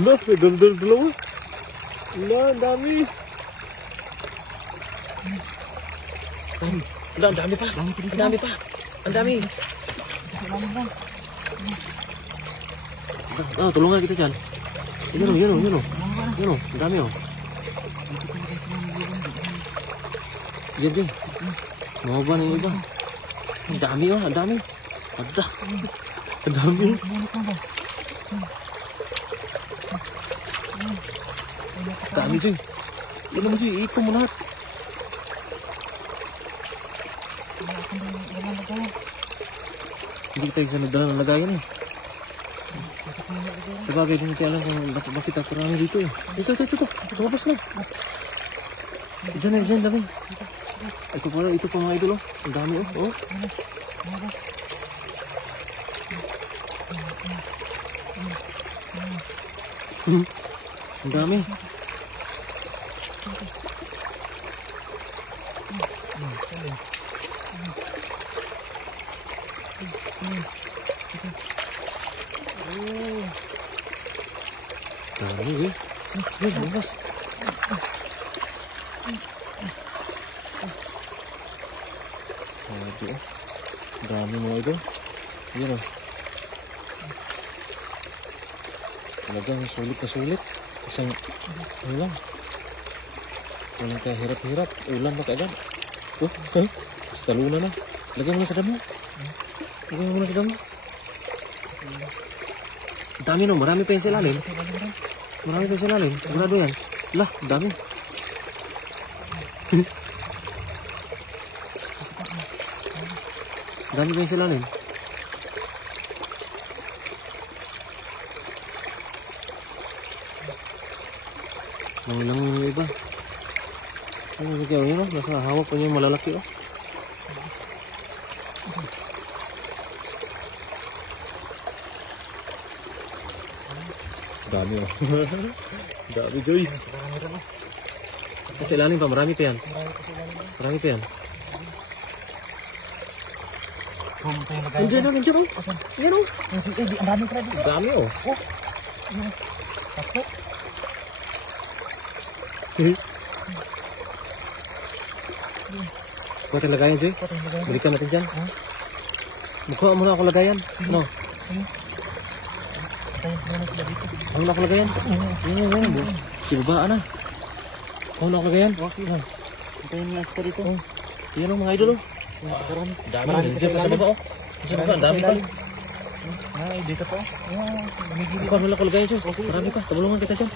Lah, ganda dalawa. Lah, ang dami. Ang dami pa. Ang dami pa. Ang dami. Oh, tulungan kita dyan. Yun o. Ang dami o. Diyan. Mababa na yung iba. Ang dami o, ang dami. Ada. Ang dami. Dami Joy. Yan naman Joy, ikaw mo lahat. Hindi tayo sa nagdala ng lagayan eh. Sabagay, hindi tayo alam kung bakit ako rami dito eh. Ito. Lumabas lang. Diyan, dami. Ito pa mga idol oh. Ang dami oh. Ang dami. Dami eh. Lumabas. Dami mga idol. Yan o. Talagang sulit na sulit. Isang ulam. Walang kaya hirap-hirap. Ulam na kaagad. Tapos taluna na. Lagyan mo na sa damo. Dami no. Marami pa yung sa ilalim. Sigurado yan. Lah, dami. Dami pa yung sa ilalim. Lang yung iba. Ano ikaw yun? Nasa hawak pa niya yung malalaki oh. Dami oh. Dami Joy. Sa ilalim pa, marami pa yan. Nandiyan oh. Yan oh. Ang dami pala dito. Dami oh. Takot. Kuha tayong lagayan, Joy. Balikan natin dyan. Mukha muna ako lagayan. No. Ano na ako lagayan? Sibabaan na. Ano ako lagayan? Sige. Antayin nga kita dito. Yan o mga idol. Dami. Diyan pa sa baba o. Sa baba, dami pa. Ay, dito po. Mukha muna ako lagayan, Joy. Marami pa. Tabulungan kita dyan.